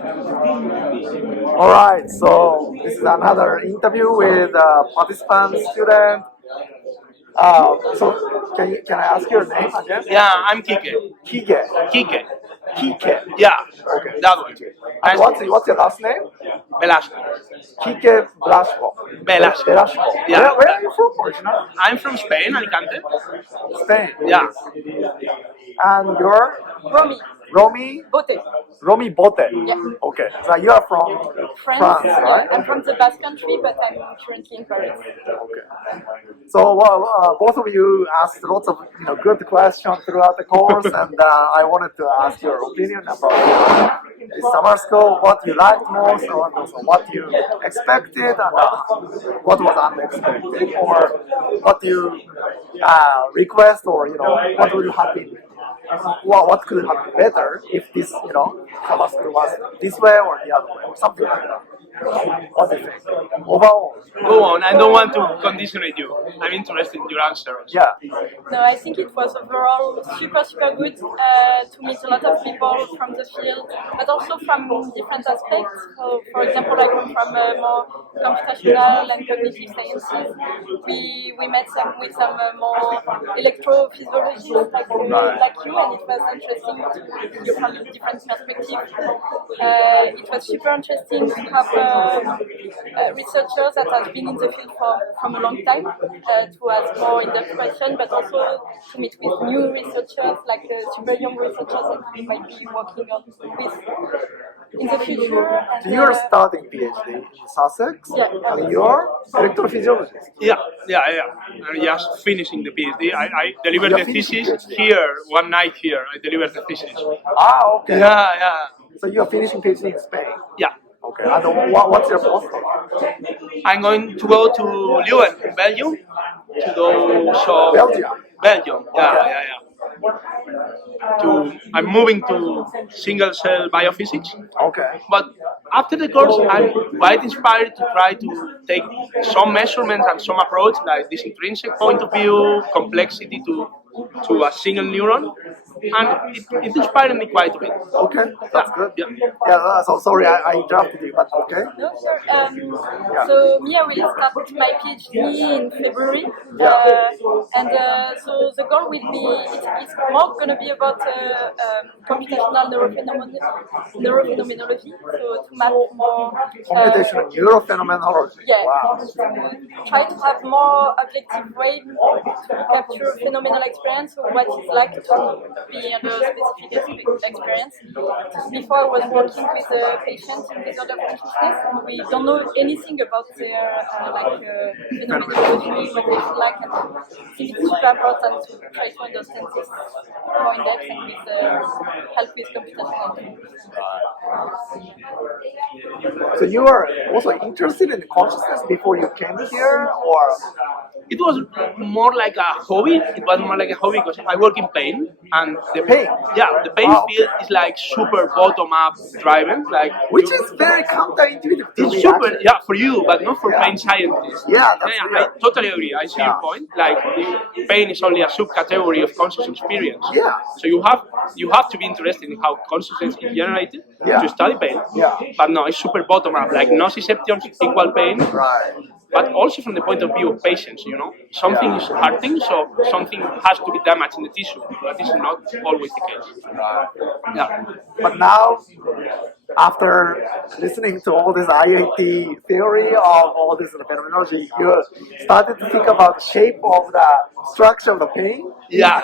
All right, so this is another interview with a participant student. So can I ask your name again? Yeah, I'm Quique. Quique. Quique. Quique. Yeah, Okay. that one. And what's your last name? Velasco. Quique Velasco. Velasco. Velasco. Yeah. Where are you from originally? I'm from Spain, Alicante. Spain. Yeah. And you're? Romy Romy? Beaute. Romy Beaute. Yeah. Okay. So you are from France, right? I'm from the Basque country, but I'm currently in Paris. Okay. So both of you asked lots of good questions throughout the course, and I wanted to ask your opinion about the summer school, what you liked most, and also what you expected, and what was unexpected, or what you request, or what would have been. Well, what could have been better if this, summer school was this way or the other way, or something like that. What do you think? Overall. Go on, I don't want to conditionate you. I'm interested in your answer. Yeah. No, I think it was overall super good to meet a lot of people from the field, but also from different aspects. So, for example, I come from more computational and cognitive sciences. We met with some more electrophysiologists like you, and it was interesting to hear from different perspectives. It was super interesting to have researchers that have been in the field from a long time to ask more in-depth questions, but also to meet with new researchers, like super young researchers that we might be working on with in the future. And, so you're starting PhD in Sussex, and you're electrophysiologist. Yeah. I'm just finishing the PhD. I delivered the thesis here, one night here. I delivered the thesis. Ah, okay. Yeah. So you're finishing PhD in Spain. Yeah. Okay. And what's your postdoc? I'm going to go to Leuven, Belgium, to do some... Belgium, yeah. I'm moving to single cell biophysics. Okay. But after the course, I'm quite inspired to try to take some measurements and some approach, like this intrinsic point of view, complexity to a single neuron. And it inspired me quite a bit. Okay, that's good. Yeah. So sorry, I interrupted you, but okay. No, sure. So me, I will start my PhD in February, and so the goal will be it's more going to be about computational neurophenomenology, so to map more Computational neurophenomenology. Yeah, Wow. try to have more objective way to capture phenomenal experience of what it's like to be under specific experience. Before I was working with patients in disorder of consciousness, and we don't know anything about their phenomenology, what they feel like, and I think it's super important to try to understand this more in depth and with help with computational. So you were also interested in consciousness before you came here, or? It was more like a hobby. It was more like a hobby because I work in pain, and the Pain? the pain field is like super bottom-up driven. Like Which is very counterintuitive to it's me, super, actually. for you, but not for pain scientists. Yeah, that's I totally agree. I see your point. Like pain is only a subcategory of conscious experience. Yeah. So you have to be interested in how consciousness is generated to study pain. Yeah. But no, it's super bottom-up. Like nociceptions equal pain. Right. But also from the point of view of patients, something is hurting, so something has to be damaged in the tissue. That is not always the case. Yeah. But now, after listening to all this IIT theory of all this phenomenology, you started to think about the shape of the structure of the pain? Yeah.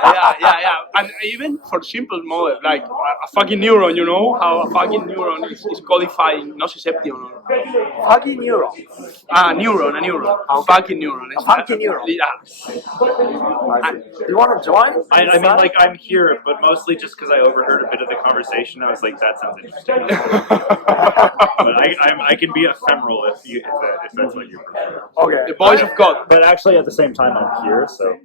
And even for simple model, like a fucking neuron, how a fucking neuron is codifying nociception. Fucking neuron. A neuron. A fucking neuron. A fucking neuron. Yeah. You want to join? I mean, like, I'm here, but mostly just because I overheard a bit of the conversation. I was like, that sounds interesting. But I can be ephemeral if that's what you prefer. Okay. The voice of God. But actually, at the same time, I'm here, so.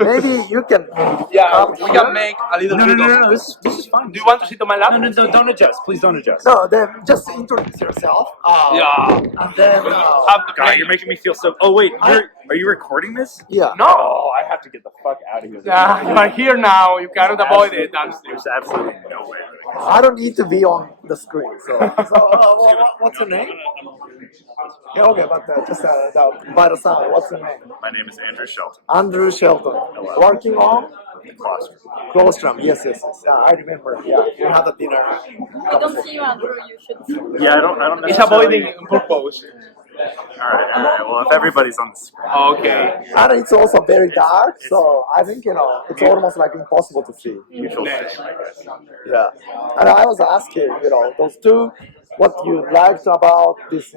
Maybe you can. Yeah, we can make a little bit of. No. This is fine. Do you want to sit on my lap? No, don't adjust. Please don't adjust. No, then just introduce yourself. Yeah. And then. Have the God, you're making me feel so. Oh wait, are you recording this? Yeah. No. Oh, I have to get the fuck out of here. You are here now. You cannot avoid it. There's absolutely no way. I don't need to be on the screen. So what's your name? Yeah, okay, but just by the sound, what's your name? My name is Andrew Shelton. Andrew Shelton. Working on Colostrum. colostrum. Yes. I remember. Yeah, we had a dinner. I don't see you, Andrew. You should. Yeah, I don't It's necessarily. avoiding purpose. All right. Well, if everybody's on the screen. Okay. And it's also very dark, so I think it's almost like impossible to see. Mutual Nice. setting, I guess. Yeah, and I was asking, those two, what you liked about this,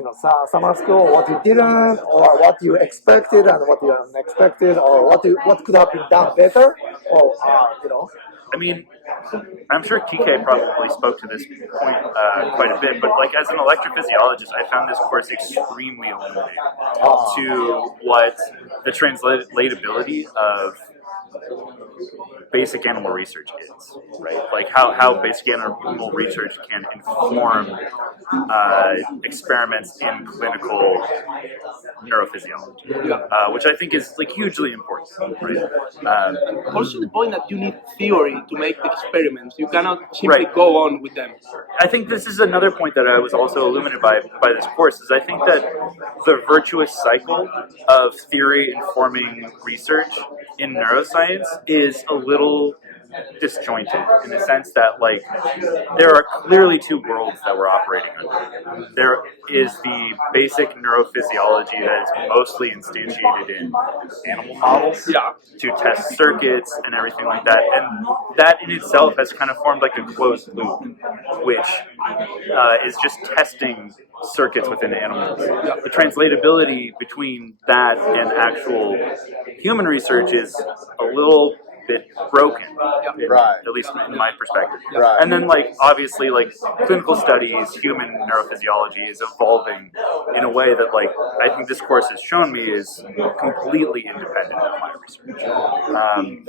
summer school, what you didn't, or what you expected and what you unexpected, or what could have been done better, or I mean, I'm sure Quique probably spoke to this point quite a bit, but like as an electrophysiologist, I found this course extremely illuminating to what the translatability of basic animal research is, right? Like how basic animal research can inform experiments in clinical neurophysiology, which I think is like hugely important, right? Also, the point that you need theory to make the experiments. You cannot simply go on with them. I think this is another point that I was also illuminated by this course, is I think that the virtuous cycle of theory informing research in neuroscience is a little disjointed in the sense that like there are clearly two worlds that we're operating under. There is the basic neurophysiology that is mostly instantiated in animal models to test circuits and everything like that, and that in itself has kind of formed like a closed loop, which is just testing circuits within animals. The translatability between that and actual human research is a little bit broken, Right. at least in my perspective. Right. And then, like, obviously, like, clinical studies, human neurophysiology is evolving in a way that, like, I think this course has shown me is completely independent of my research. And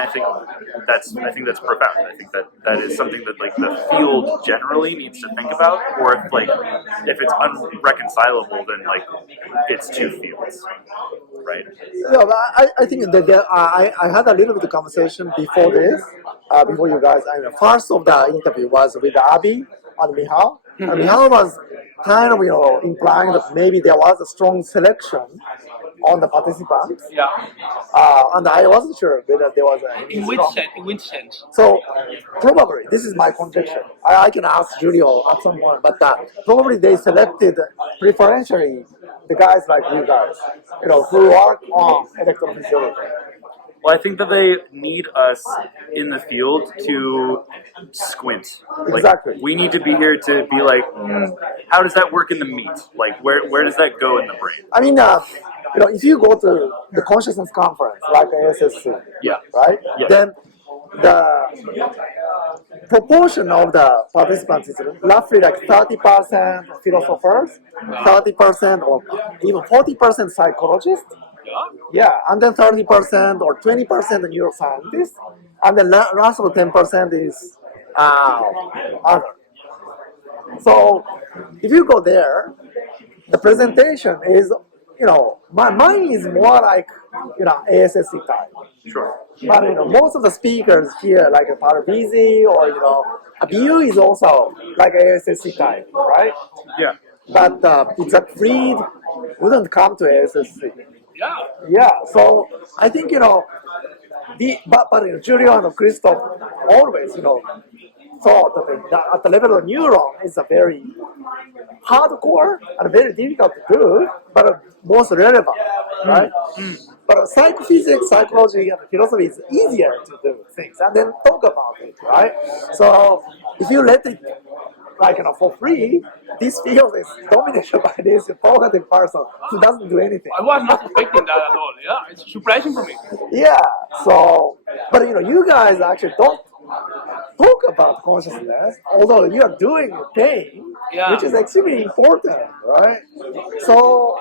I think that's profound. I think that is something that, like, the field generally needs to think about, or if it's unreconcilable, then, like, it's two fields, right? Yeah, but I think that I had a little bit of conversation before this, before you guys. First of the interview was with Abby and Mihal. And Mihal was kind of implying that maybe there was a strong selection on the participants. Yeah. And I wasn't sure whether there was a. In which sense? So probably this is my conjecture. I can ask Julio at some point, but probably they selected preferentially the guys like you guys, who work on electrophysiology. Well, I think that they need us in the field to squint. Like, Exactly. we need to be here to be like, how does that work in the meat? Like, where does that go in the brain? I mean, if you go to the consciousness conference like ASSC, right? Yeah. Then the proportion of the participants is roughly like 30% philosophers, 30% or even 40% psychologists. Yeah, and then 30% or 20% neuroscientists, and the rest of the 10% is other. So if you go there, the presentation is, mine is more like, ASSC type. Sure. But most of the speakers here, like Parvizi or Abiu is also like ASSC type, right? Yeah. But Isaac Fried wouldn't come to ASSC. Yeah. Yeah, so I think but Julio and Christoph always thought that at the level of neuron is a very hardcore and very difficult to do, but most relevant, right? But psychophysics, psychology, and philosophy is easier to do things and then talk about it, right? So if you let it for free, this field is dominated by this provocative person who doesn't do anything. I was not expecting that at all. Yeah, it's surprising for me. Yeah, so, but you guys actually don't talk about consciousness, although you are doing a thing, which is extremely important, right? So,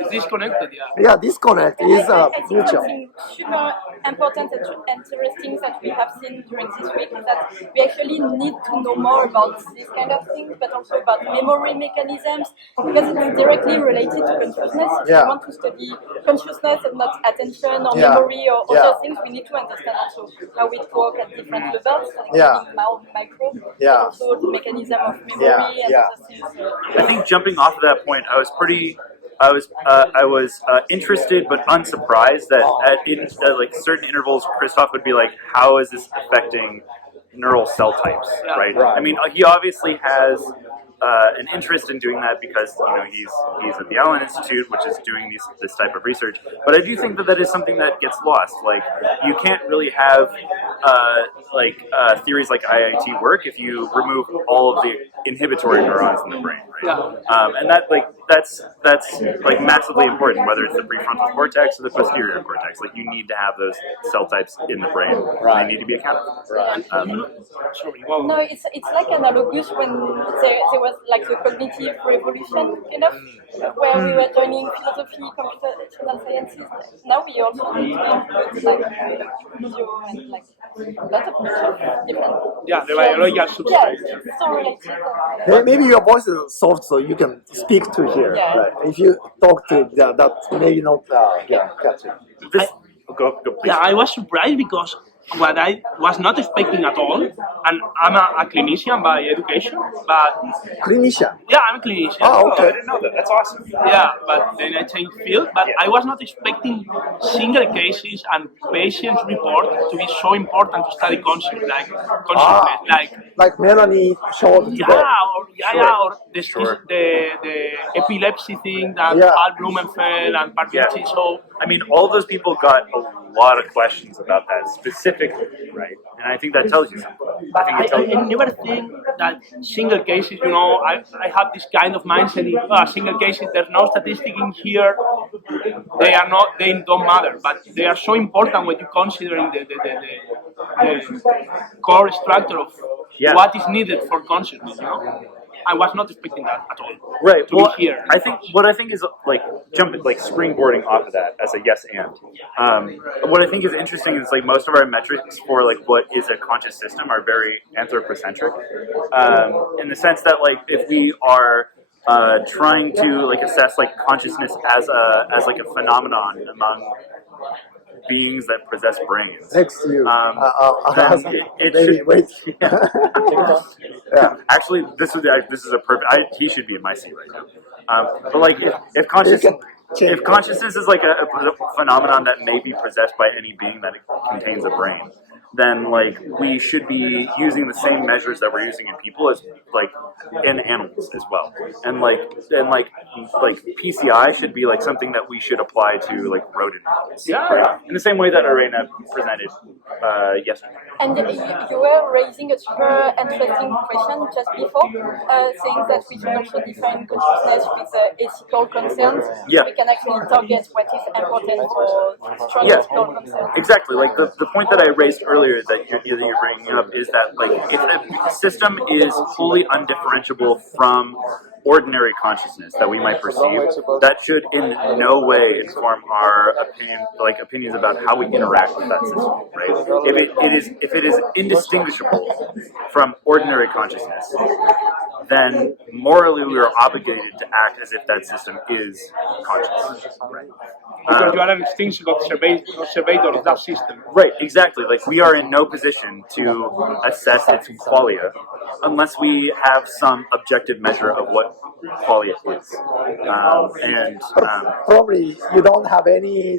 It's disconnected, yeah, disconnect is mutual. Something super important and interesting that we have seen during this week is that we actually need to know more about these kind of things, but also about memory mechanisms, because it's directly related to consciousness. If Yeah. we want to study consciousness and not attention or Yeah. memory or Yeah. other things, we need to understand also how it works at different levels, Yeah. including micro, Yeah. but also the mechanism of memory Yeah. and Yeah. other things. I think jumping off of that point, I was interested but unsurprised that in like certain intervals, Christoph would be like, "How is this affecting neural cell types?" Right? Right. I mean, he obviously has an interest in doing that because he's at the Allen Institute, which is doing this type of research. But I do think that is something that gets lost. Like, you can't really have theories like IIT work if you remove all of the inhibitory neurons in the brain, right? And that's like massively important, whether it's the prefrontal cortex or the posterior cortex. Like, you need to have those cell types in the brain, and they need to be accounted for. No, it's like analogous when there was like the cognitive revolution, kind of, where we were joining philosophy, computational sciences. Now we also need to include like physio and like a lot of different. Yeah, the biological substrate. Yeah, it's so related. Maybe your voice is soft, so you can speak to here. Yeah. Right? If you talk to that, maybe not catch it. Go, please. Yeah, I was surprised because what I was not expecting at all, and I'm a clinician by education, but Clinician. yeah, I'm a clinician. Oh, I okay. didn't know that. That's awesome. Yeah, but then I changed field. But I was not expecting single cases and patients report to be so important to study consciousness, Like Melanie showed today. or the epilepsy thing that Paul Blumenfeld and Parvici showed. I mean, all those people got a lot of questions about that specifically, right? And I think that tells you something. I think it tells I never think that single cases, I have this kind of mindset, single cases, there's no statistic in here, they don't matter, but they are so important when you consider the core structure of what is needed for consciousness, I was not expecting that at all. Right. To Well, be here. I think is like jumping, like springboarding off of that as a yes and. What I think is interesting is like most of our metrics for like what is a conscious system are very anthropocentric, in the sense that like if we are trying to like assess like consciousness as like a phenomenon among beings that possess brains. Next to you. Maybe wait. Yeah. Actually, this is a perfect. He should be in my seat right now. But like, if consciousness is like a phenomenon that may be possessed by any being that contains a brain, then like we should be using the same measures that we're using in people as like in animals as well. And like PCI should be like something that we should apply to like rodent models. Yeah. Right? In the same way that Arena presented yesterday. And you were raising a super interesting question just before, saying that we should also define consciousness with ethical concerns. Yeah. We can actually target what is important for strong Yeah. ethical concerns. Exactly. Like the point that I raised earlier that you're bringing up is that like if a system is wholly undifferentiable from ordinary consciousness that we might perceive, that should in no way inform our opinions about how we interact with that system. Right? If it is indistinguishable from ordinary consciousness, then morally we are obligated to act as if that system is conscious. Right? Because you are an extinction observator of that system. Right, exactly. Like we are in no position to assess its qualia unless we have some objective measure of what qualia is. Probably you don't have any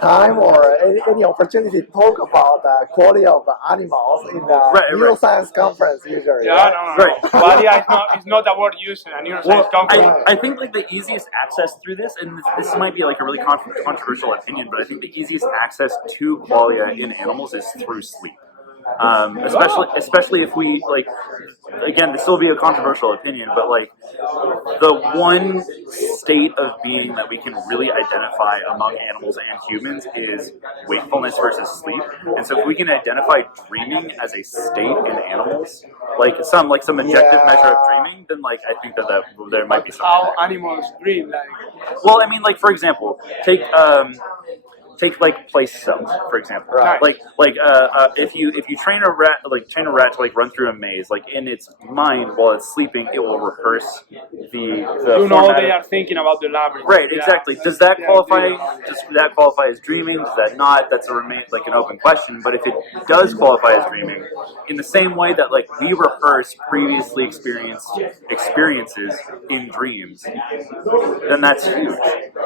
time or any opportunity to talk about the quality of animals in the neuroscience conference usually. Yeah, no. Right. Qualia is not a word used in a neuroscience conference. I think like the easiest access through this, and this might be like a really controversial opinion, but I think the easiest access to qualia in animals is through sleep. Especially if we like, again, this will be a controversial opinion, but like the one state of being that we can really identify among animals and humans is wakefulness versus sleep. And so if we can identify dreaming as a state in animals, like some objective measure of dreaming, then like I think that there might be something. How animals dream, like. Well, I mean, like for example, take take like place cells, for example. Right. If you train a rat to like run through a maze, like in its mind while it's sleeping, it will rehearse the You know format they of- are thinking about the labyrinth. Right, Yeah. exactly. Does that qualify? Does that qualify as dreaming? Does that not? That's a remain like an open question. But if it does qualify as dreaming, in the same way that like we rehearse previously experienced experiences in dreams, then that's huge.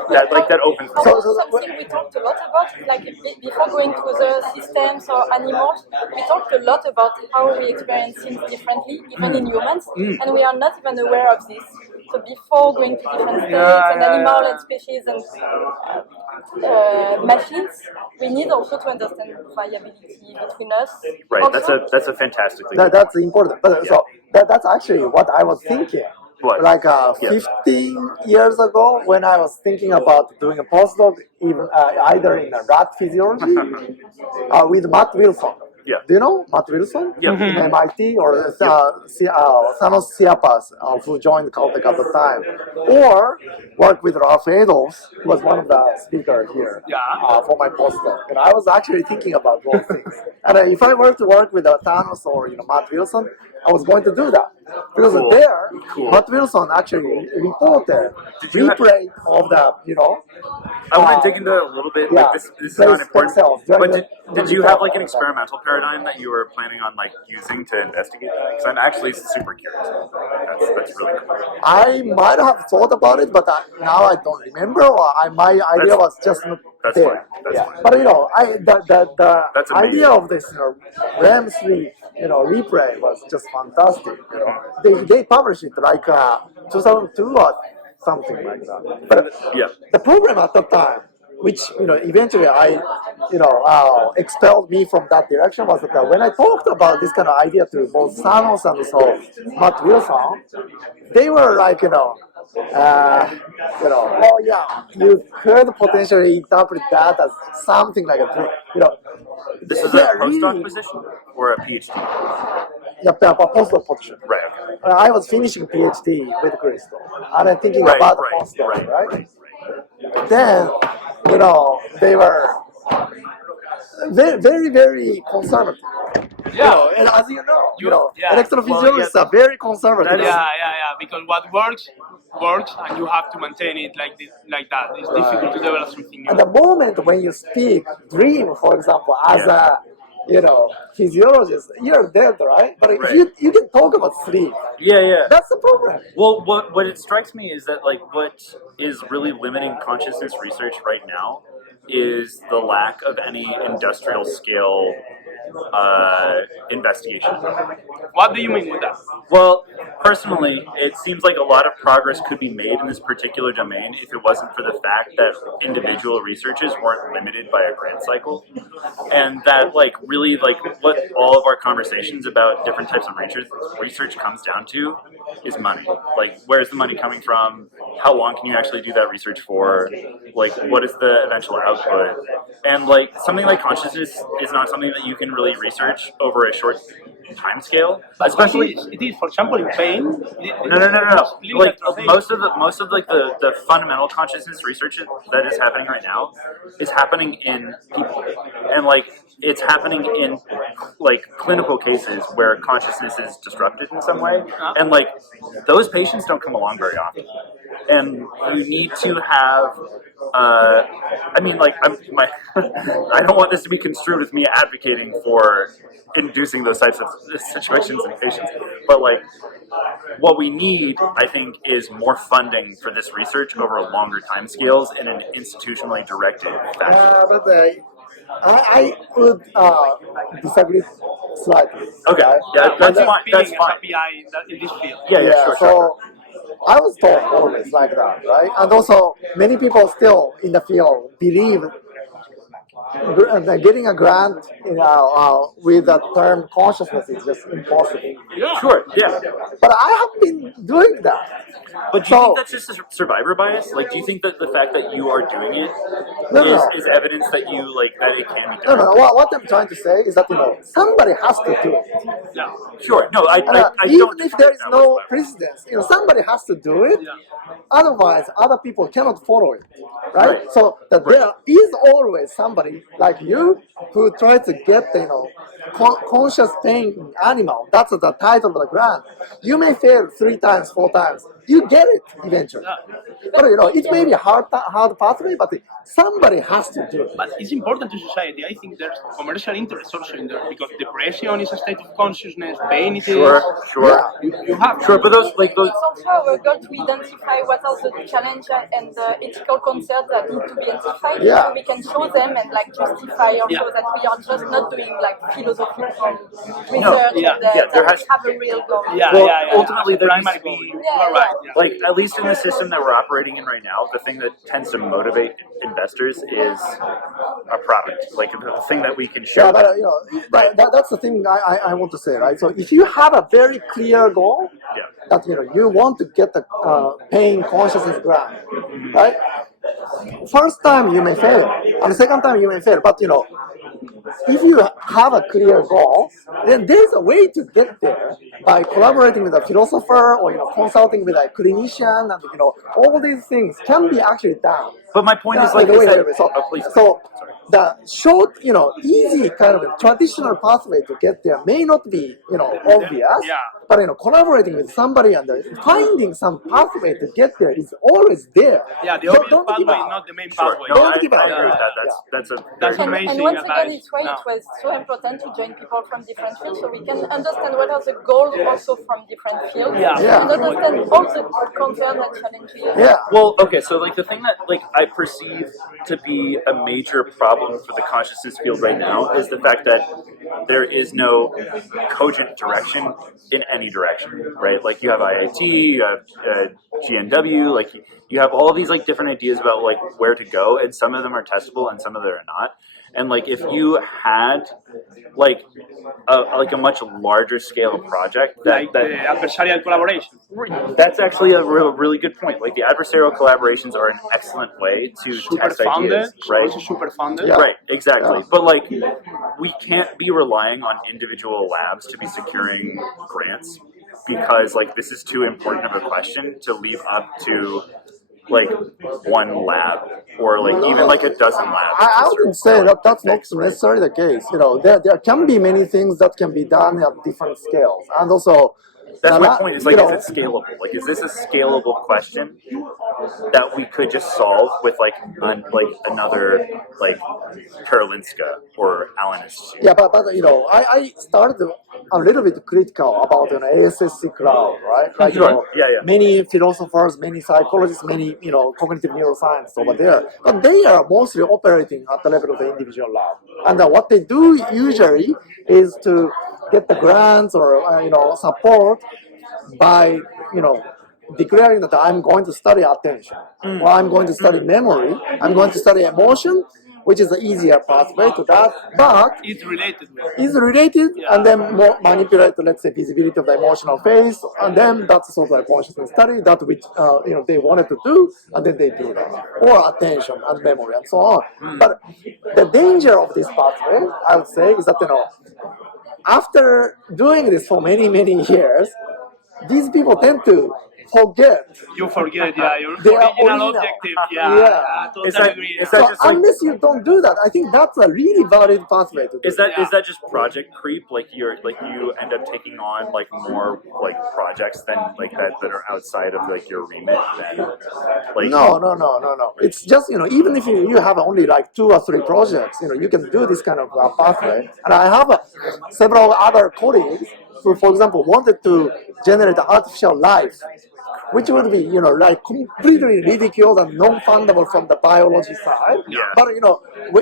That opens. Something we talked a lot about, like before going to the systems or animals, we talked a lot about how we experience things differently, even in humans, and we are not even aware of this. So before going to different states and animal and species and machines, we need also to understand viability between us. Right. Also, That's a fantastically. That's important. But so that's actually what I was thinking. What? Like Yeah. 15 years ago, when I was thinking about doing a postdoc, even either in rat physiology with Matt Wilson. Yeah. Do you know Matt Wilson? Yeah. In MIT, or Thanos Siapas, who joined Caltech at the time, or work with Ralph Adolphs, who was one of the speakers here for my postdoc. And I was actually thinking about those things. And if I were to work with Thanos or Matt Wilson, I was going to do that. Because Cool. there, Cool. Matt Wilson actually reported you have- replay of the, I want to dig into it a little bit. yeah. Like this is Place not important. stem cells. But did you have like an experimental paradigm that you were planning on like using to investigate that? Because I'm actually super curious. That's really cool. I might have thought about it, but now I don't remember. Or my idea was just not That's there. fine. That's fine. But the That's amazing. idea of this REM sleep replay was just fantastic. They published it like 2002 or something like that. But Yeah. the problem at that time, which eventually expelled me from that direction, was that when I talked about this kind of idea to both Thanos and so Matt Wilson, they were like oh yeah, you could potentially interpret that as something like a This is yeah, a postdoc really. position or a PhD? Yeah, a postdoc position. Right. Okay. I was finishing PhD with Crystal, and I'm thinking Right, about the right, postdoc, right. Then, they were very, very, very conservative. And as you know, electrophysiologists are very conservative. Yeah. Because what works, and you have to maintain it like that. It's difficult to develop something At new. the moment when you speak dream, for example, as a physiologist, you're dead, right? But if you can talk about sleep, Yeah. that's the problem. Well, what it strikes me is that like what is really limiting consciousness research right now is the lack of any industrial scale investigation. What do you mean with that? Well, personally, it seems like a lot of progress could be made in this particular domain if it wasn't for the fact that individual researchers weren't limited by a grant cycle, and that like really like what all of our conversations about different types of research comes down to is money. Like, where's the money coming from? How long can you actually do that research for? Like, what is the eventual output? And like something like consciousness is not something that you can really research over a short time scale, especially. It is, for example, in pain. No. Like most of like the fundamental consciousness research that is happening right now is happening in people, and like it's happening in like clinical cases where consciousness is disrupted in some way, and like those patients don't come along very often, and you need to have. I mean, like, I don't want this to be construed with me advocating for inducing those types of situations in patients, but like, what we need, I think, is more funding for this research over longer time scales in an institutionally directed fashion. But I would disagree slightly. Okay, right? yeah, that's What's fine. your That's feeling fine. as a PI in this field? Yeah, sure. So I was taught always like that, right? And also, many people still in the field believe getting a grant with the term consciousness is just impossible. Yeah. Sure, yeah. But I have been doing that. But do you think that's just a survivor bias? Like, do you think that the fact that you are doing it is evidence that you like that it can be No, done? no, what I'm trying to say is that, somebody has to do it. Sure. No, I Even don't. if there is that no whatsoever. precedence, somebody has to do it. Otherwise, other people cannot follow it, right? Right. So that there is always somebody like you who tries to get the conscious paying animal. That's the title of the grant. You may fail 3 times, 4 times. You get it eventually. But it may be a hard pathway, but somebody has to do it. But it's important to society. I think there's commercial interest also in there because depression is a state of consciousness, pain it is. Sure. You have Sure, but those It's also our goal to identify what are the challenges and the ethical concerns that need to be identified, Yeah. so we can show them and justify also that we are just not doing philosophical research and there that has- we have a real goal. Ultimately, there needs primary to goal. be, You are right. Yeah. like, at least in the system that we're operating in right now, the thing that tends to motivate investors is a product, like the thing that we can show. Yeah, but that's the thing I want to say, right? So if you have a very clear goal that you want to get the paying consciousness grant, right? First time you may fail, and the second time you may fail, but if you have a clear goal, then there's a way to get there by collaborating with a philosopher or consulting with a clinician, and all these things can be actually done. But my point is, like, Wait. please. So the short, easy kind of traditional pathway to get there may not be, obvious. But collaborating with somebody and finding some pathway to get there is always there. Yeah, the Don't obvious give pathway up. is not the main Sure. pathway. No, Don't I give up. agree with that. That's a very And amazing once again, advice. it's why No. it was so important to join people from different fields, so we can understand what are the goals also from different fields, Yeah. and understand all the concerns and challenges. Yeah. Well, okay, so like the thing that like I perceive to be a major problem for the consciousness field right now is the fact that there is no cogent direction in any direction, right? Like you have IIT, you have GNW, like you have all these like different ideas about like where to go, and some of them are testable and some of them are not. And like if you had like a much larger scale project Like the adversarial collaboration. that's actually a really good point. Like the adversarial collaborations are an excellent way to Super test funded, ideas, right? also super funded. Yeah. Right, exactly. Yeah. But like, we can't be relying on individual labs to be securing grants because like this is too important of a question to leave up to like one lab or like even like a dozen labs. I wouldn't say that that's not necessarily the case. There can be many things that can be done at different scales, and also That's my point. Is like, is it scalable? Like, is this a scalable question that we could just solve with like another like Karolinska or Alanus? Yeah, but I started a little bit critical about ASSC cloud, right? Like, Sure. Yeah. many philosophers, many psychologists, many cognitive neuroscience over there, but they are mostly operating at the level of the individual lab. And what they do usually is to get the grants or support by declaring that I'm going to study attention, or I'm going to study memory, I'm going to study emotion, which is the easier pathway to that, but It's related with. is related, and then more manipulate, let's say, visibility of the emotional phase, and then that's sort of like consciousness study that which they wanted to do, and then they do that, or attention and memory and so on. But the danger of this pathway, I would say, is that after doing this for many years, these people tend to forget. You forget, your They are original original. objective. Yeah. Totally agree. is So that just like, unless you don't do that, I think that's a really valid pathway to do. is that just project creep? Like you end up taking on like more like projects than like that are outside of like your remit then like No. It's just even if you have only like 2 or 3 projects, you can do this kind of pathway. And I have several other colleagues who, for example, wanted to generate artificial life, which would be like completely ridiculous and non-fundable from the biology side. But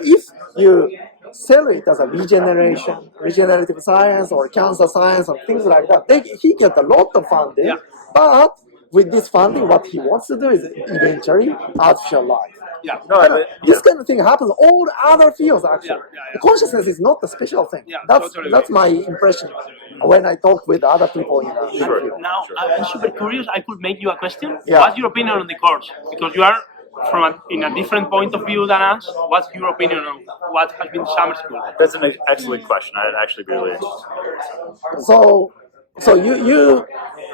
if you sell it as a regenerative science or cancer science or things like that, he gets a lot of funding. But with this funding, what he wants to do is eventually artificial life. Yeah. No, This kind of thing happens all the other fields actually. Yeah. Consciousness is not the special thing. Yeah, That's totally. that's my impression when I talk with other people in the Sure. field. Now, I'm super curious. I could make you a question. Yeah. What's your opinion on the course? Because you are in a different point of view than us. What's your opinion on what has been summer school? That's an excellent question. I'd actually be really interested. So you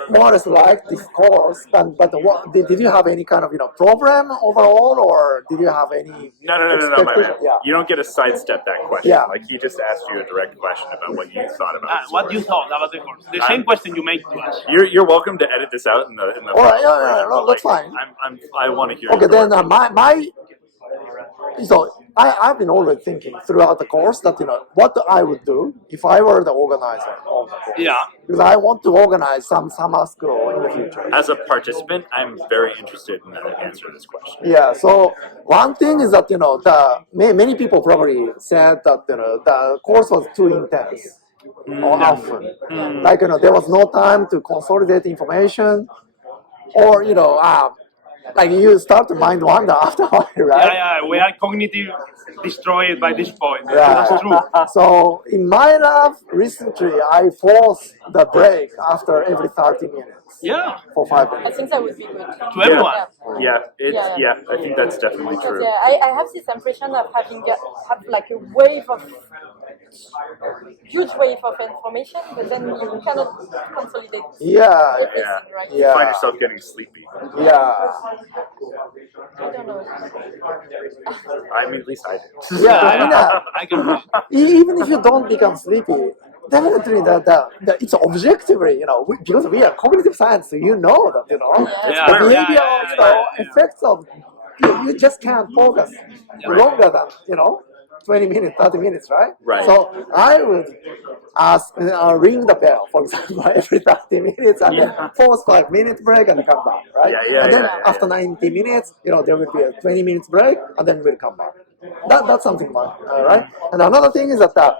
more or less like this course, but what did you have any kind of program overall, or did you have any? No, my expectation? man. Yeah. You don't get to sidestep that question. Yeah. Like he just asked you a direct question about what you thought about this What course. you thought about the course? The same question you make to us. You're welcome to edit this out in the All right, final yeah, version, no, but, that's like, fine. I want to hear. Okay, your then my so I've been always thinking throughout the course that what I would do if I were the organizer of the course. Yeah. Because I want to organize some summer school in the future. As a participant, I'm very interested in the answer to this question. Yeah. So one thing is that many people probably said that the course was too intense. Or often, like there was no time to consolidate information, or like you start to mind wander after a while, right? Yeah, we are cognitive destroyed by this point. Yeah. That's true. So in my lab recently, I forced the break after every 30 minutes Yeah, for 5 I minutes. think that would be good. to everyone. Yeah. I think that's definitely Because, true. I have this impression of have like a wave of huge wave of information, but then you cannot consolidate Yeah. everything, Yeah. right? You Yeah. find yourself getting sleepy. Yeah. I don't know. I mean, at least I do. Yeah. I mean, I can. even if you don't become sleepy, definitely it's objectively, because we are cognitive science, so you know that, Yeah. the Yeah, behavioral, yeah. effects of, you just can't focus longer than, 20 minutes, 30 minutes, right? Right. So I would ask, ring the bell, for example, every 30 minutes, and then force 5 minute break and come back, right? Yeah, and then yeah. after 90 minutes, there will be a 20 minutes break, and then we'll come back. That's something fun, right? And another thing is that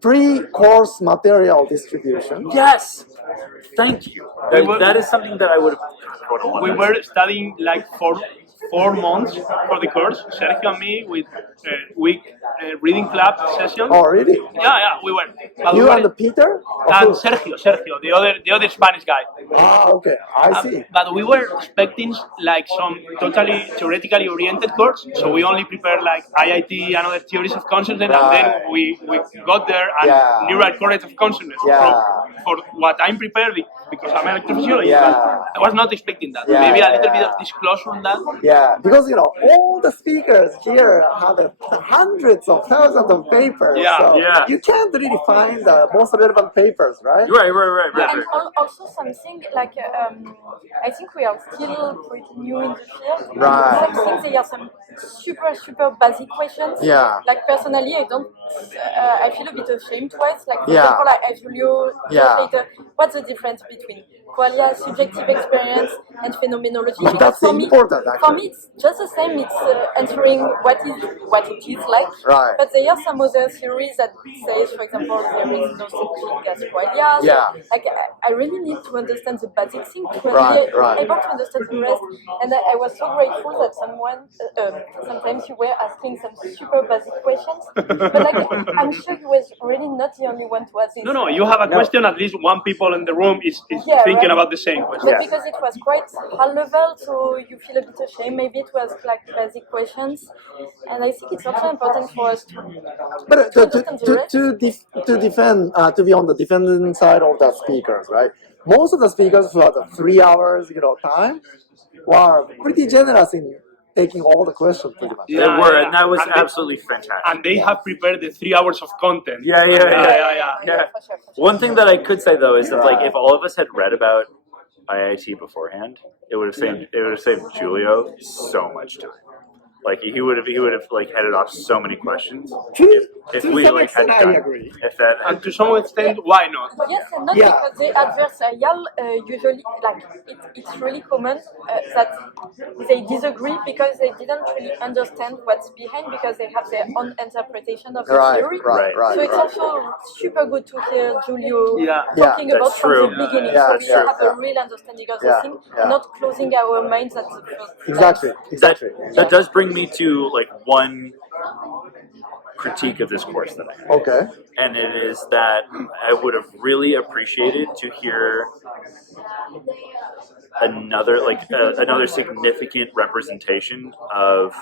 pre-course material distribution. Yes. Thank you. were- That is something that I would have. We were studying like 4 months for the course, Sergio and me, with week reading club sessions. Oh, really? Yeah, we were. But we You were and Peter? Or and who? Sergio, the other Spanish guy. Ah, okay. I see. But we were expecting like some totally theoretically oriented course, so we only prepared like IIT and other theories of consciousness, and then we got there and neural correlate of consciousness. Yeah. For what I'm prepared, because I'm an electrophysiologist, Yeah. but I was not expecting that. Yeah, Maybe a yeah, little bit yeah. of disclosure on that. Yeah, because all the speakers here have hundreds of thousands of papers. Yeah, so yeah. you can't really find the most relevant papers, right? Right. And also something like I think we are still pretty new in the field. Right. Something there are some super basic questions. Yeah. Like personally, I don't. I feel a bit ashamed to ask. Like for Yeah. example, I asked Julio Yeah. later, what's the difference between qualia, subjective experience, and phenomenology? But that's for me, important, for actually. me, it's just the same. It's answering what it is like. Right. But there are some other theories that says, for example, there is no such thing as qualia. So, Yeah. like I really need to understand the basic thing to Right, be right. able to understand the rest. And I was so grateful that sometimes you were asking some super basic questions. But like I'm sure you was really not the only one to ask this. No, you have a question. At least one people in the room is Yeah, thinking right. about the same question. But because it was quite high level, so you feel a bit ashamed maybe to ask like basic questions. And I think it's also important for us to But understand the rest. to defend, to be on the defending side of the speakers, right? Most of the speakers who had the 3 hours, time, were pretty generous in taking all the questions pretty much. Yeah. They were, and that was And they- absolutely fantastic. And they have prepared the 3 hours of content. Yeah. For sure. One thing that I could say though is that like if all of us had read about IIT beforehand, it would have saved Julio so much time. Like he would have like headed off so many questions if To we some like extent, had I done agree. if that And to some extent, why not? Yes, and not Yeah. because the adversarial usually like it's really common that they disagree because they didn't really understand what's behind because they have their own interpretation of the Right, theory. right, right. So it's also super good to hear Julio talking Yeah, about that's from true. the beginning, Yeah, so we yeah, have a yeah. real understanding of Yeah, the thing, yeah. and not closing our minds at the first. Exactly. That does bring me to like one critique of this course that I have. Okay. And it is that I would have really appreciated to hear another significant representation of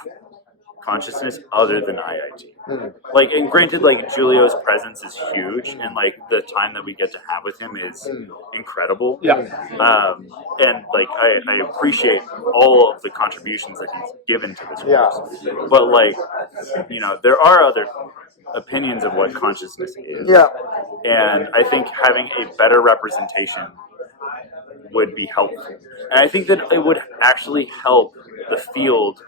consciousness other than IIT. Like, and granted, like Julio's presence is huge, and like the time that we get to have with him is incredible. Yeah. And like I appreciate all of the contributions that he's given to this course. But like, you know, there are other opinions of what consciousness is. Yeah. And I think having a better representation would be helpful. And I think that it would actually help the field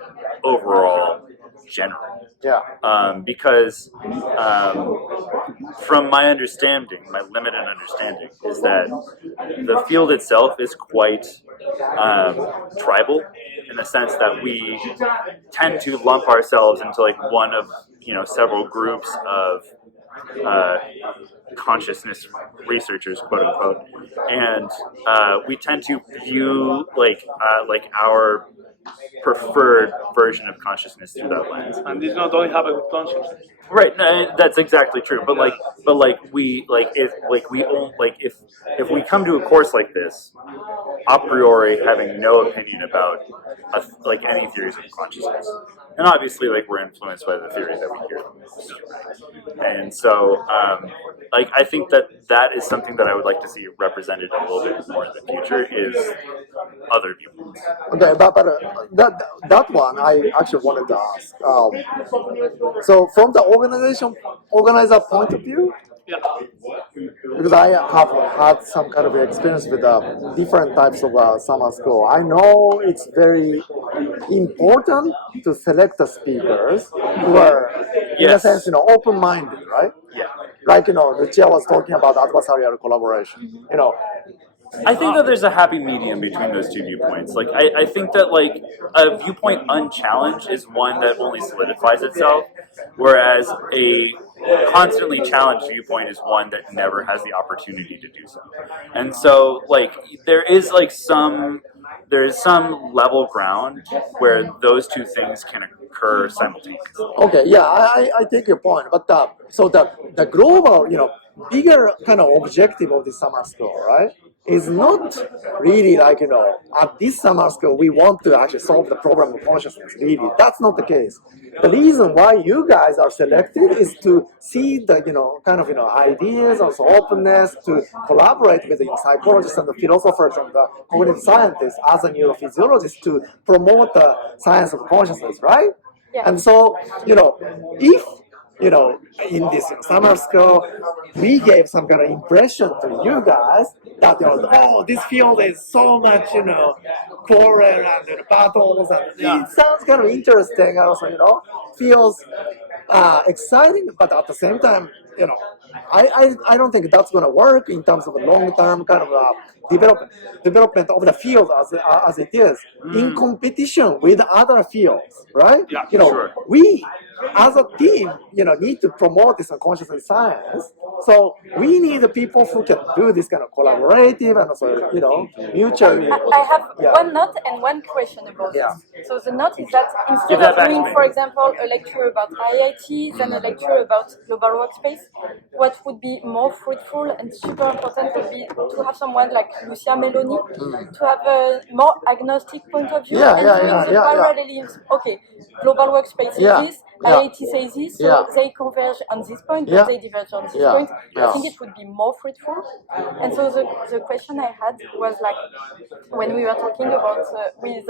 overall generally. Yeah. Because from my understanding, my limited understanding, is that the field itself is quite tribal in the sense that we tend to lump ourselves into like one of, you know, several groups of consciousness researchers, quote unquote, and we tend to view like our preferred version of consciousness through that lens. And this not only have a good consciousness. Right, no, that's exactly true. But if we come to a course like this, a priori having no opinion about like any theories of consciousness, and obviously like we're influenced by the theory that we hear, and so like I think that is something that I would like to see represented a little bit more in the future is other viewpoints. Okay, but that one I actually wanted to ask. So from the organizer point of view, Yeah. because I have had some kind of experience with different types of summer school. I know it's very important to select the speakers who are, in a Yes. sense, open-minded, right? Yeah. Like, Lucia was talking about adversarial collaboration. I think that there's a happy medium between those two viewpoints. Like, I think that, like, a viewpoint unchallenged is one that only solidifies itself, whereas a constantly challenged viewpoint is one that never has the opportunity to do so. And so, like, there's some level ground where those two things can occur simultaneously. Okay, yeah, I take your point, but so the global, bigger kind of objective of this summer school, right, is not really like, at this summer school we want to actually solve the problem of consciousness, really. That's not the case. The reason why you guys are selected is to see the, kind of, ideas, also openness, to collaborate with the psychologists and the philosophers and the cognitive scientists as a neurophysiologist to promote the science of consciousness, right? Yeah. And so, if, in this summer school, we gave some kind of impression to you guys that, this field is so much, quarrel and battles, and it sounds kind of interesting, and also, feels exciting, but at the same time, I don't think that's going to work in terms of a long-term kind of development of the field as it is in competition with other fields, right? Yeah, sure. We as a team, need to promote this consciousness science. So we need people who can do this kind of collaborative and also, mutually. I have one note and one question about this. So the note is that instead of doing, for example, a lecture about IITs and a lecture about global workspace, what would be more fruitful and super important would be to have someone like Lucia Meloni to have a more agnostic point of view and doing the parallelism. Okay, global workspace is this, IIT says this, so they converge on this point, but they diverge on this point. I think it would be more fruitful. And so the question I had was like, when we were talking about with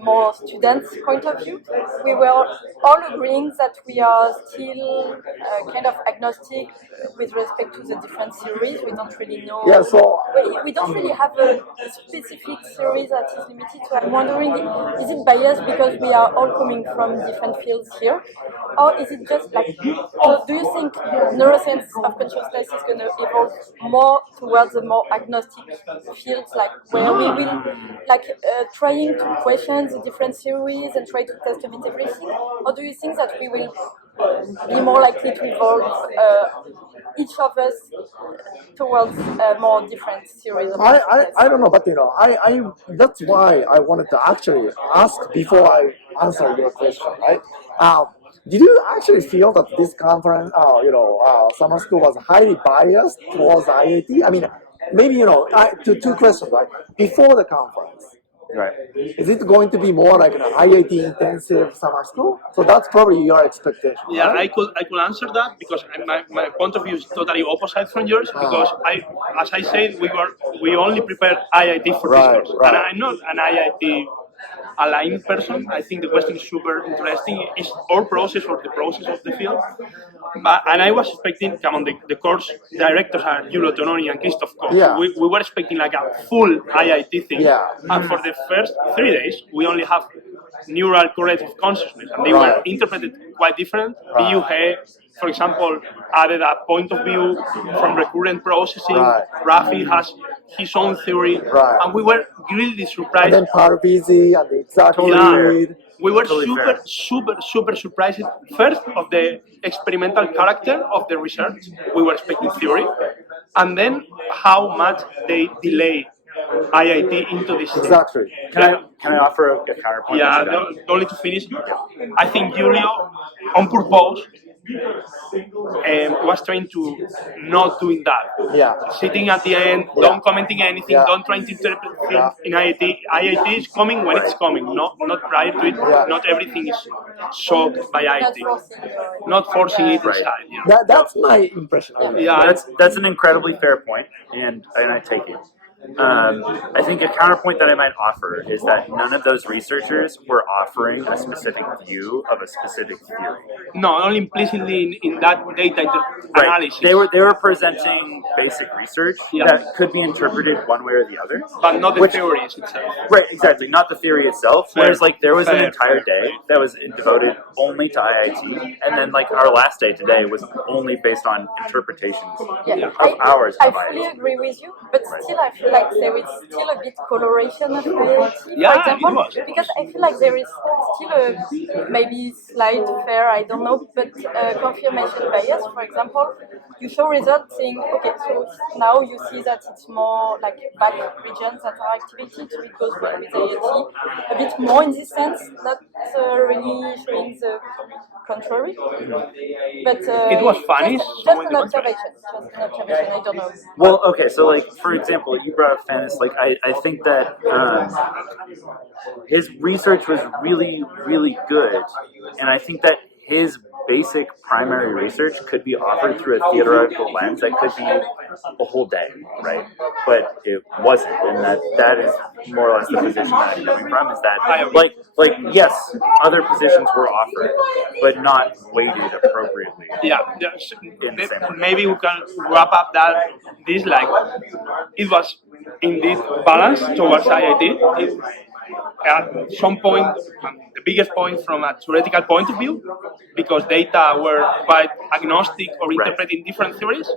more students' point of view, we were all agreeing that we are still kind of agnostic with respect to the different series. We don't really know. Yeah, so We don't really have a specific series that is limited. So I'm wondering, is it biased because we are all coming from different fields here, or is it just like? Do you think neuroscience of consciousness is going to evolve more towards a more agnostic fields, like where we will trying to question the different theories and try to test a bit everything, or do you think that we will be more likely to evolve each of us towards more different theories of I don't know, but I that's why I wanted to actually ask before I answer your question, right? Did you actually feel that this conference, summer school was highly biased towards IIT? I mean, maybe two questions, right? Before the conference, Right. is it going to be more like an IIT intensive summer school? So that's probably your expectation, Yeah, right? I could answer that because my point of view is totally opposite from yours. Because as I said, we only prepared IIT for this Right, course, right. and I'm not an IIT aligned person. I think the question is super interesting. Is our process or the process of the field? And I was expecting, come on, the course directors are Julio Tononi and Christoph Koch. Yeah. We were expecting like a full IIT thing. Yeah. And for the first 3 days, we only have neural correlative consciousness, and they were Right. interpreted quite different. Right. BUH, for example, added a point of view from recurrent processing. Right. Rafi has his own theory, Right. and we were really And surprised. then Parvizi and the exact Yeah, read. we were Totally fair. super surprised. First, of the experimental character of the research. We were expecting theory, and then how much they delay IIT into this thing. Exactly. Can I offer a counterpoint? Yeah, to that? only to finish. I think Julio, on purpose, was trying to not doing that. Yeah. Sitting at the end, Yeah. don't commenting anything, Yeah. don't trying to interpret things Yeah. in IIT. IIT is coming when it's coming, not prior to it. Yeah. Not everything is soaked by Not IIT. forcing Not forcing it Right. inside. Yeah. That's my impression of it. Yeah, That's an incredibly fair point, and I take it. I think a counterpoint that I might offer is that none of those researchers were offering a specific view of a specific theory. no, only implicitly in that data Right. analysis. They were presenting basic research Yeah. that could be interpreted one way or the other. but not the Which- theories itself. Right, exactly. Not the theory itself. Whereas, like, there was an Fair, entire fair. day that was devoted only to IIT, and then, like, our last day today was only based on interpretations Yeah, of hours I of fully IIT. agree with you, but still I feel like there is still a bit coloration of IIT, Yeah, for example, it was. because I feel like there is still a maybe slight fair, I don't know, but confirmation bias, for example, you show results saying, okay, so now you see that it's more like back regions that are activated, so it goes well with IIT, a bit more in this sense, not really showing the contrary, but It was funny, just showing an the observation, I don't know. Well, okay, so, like, for example, you brought up Fanis. Like, I think that his research was really, really good, and I think that his basic primary research could be offered through a theoretical lens that could be a whole day, right? But it wasn't, and that is more or less the position that I'm coming from. Is that like yes, other positions were offered, but not weighted appropriately. Yeah, In the same way. maybe we can wrap up this like it was indeed balanced towards IIT. At some point, the biggest point from a theoretical point of view, because data were quite agnostic or interpreting different theories,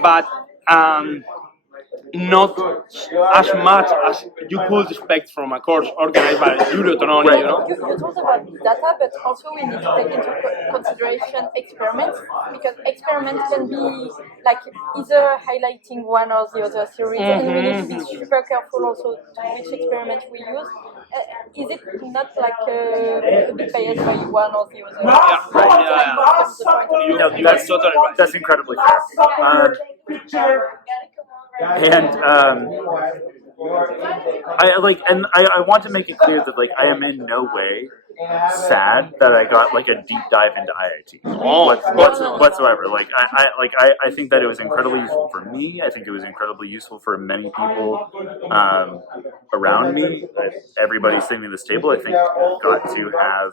but not as much as you could expect from a course organized by Julio Tononi, Well, you know? you talked about data, but also we need to take into consideration experiments, because experiments can be like either highlighting one or the other theories, and we need to be super careful also to which experiment we use. Is it not like a bit biased by one or the other? Yeah, right, yeah. That's the point. No, That's totally right. That's incredibly fair. I want to make it clear that, like, I am in no way sad that I got, like, a deep dive into IIT whatsoever. Like, I think that it was incredibly useful for me. I think it was incredibly useful for many people around me. Everybody sitting at this table, I think, got to have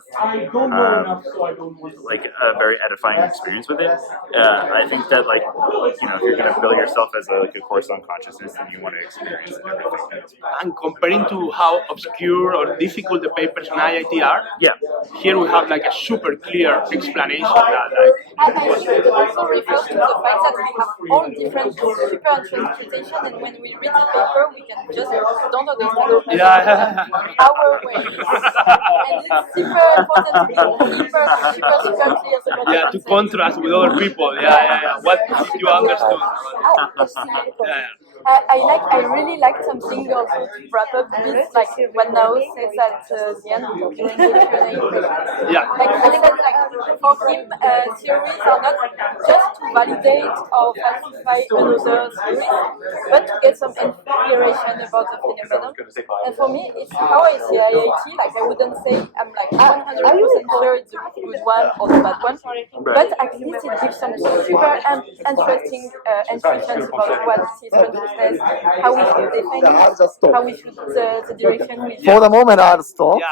like a very edifying experience with it. I think that, like, you know, if you're going to bill yourself as a course on consciousness, then you want to experience everything. And comparing to how obscure or difficult the papers on IIT are, Yeah. here we have like a super clear explanation that And I should also refer to the fact that we have all different super interpretation, and when we read the paper, we can just don't understand our way. And it's super important to be super clear about yeah, to contrast with other people. Yeah. What you understood. Ah, Yeah. I really like something also to wrap up with, like what Nao says at the end during the Q&A session. Yeah. Like I said, like for him, theories are not just to validate or falsify another theory, but to get some inspiration about the phenomenon. And for me, it's how I see IIT. Like I wouldn't say I'm like 100% sure it's a good one or the bad one, but at least it gives some super interesting intuitions about what is consciousness, how we should define it, how we should the direction we For the moment, I'll stop. Yeah,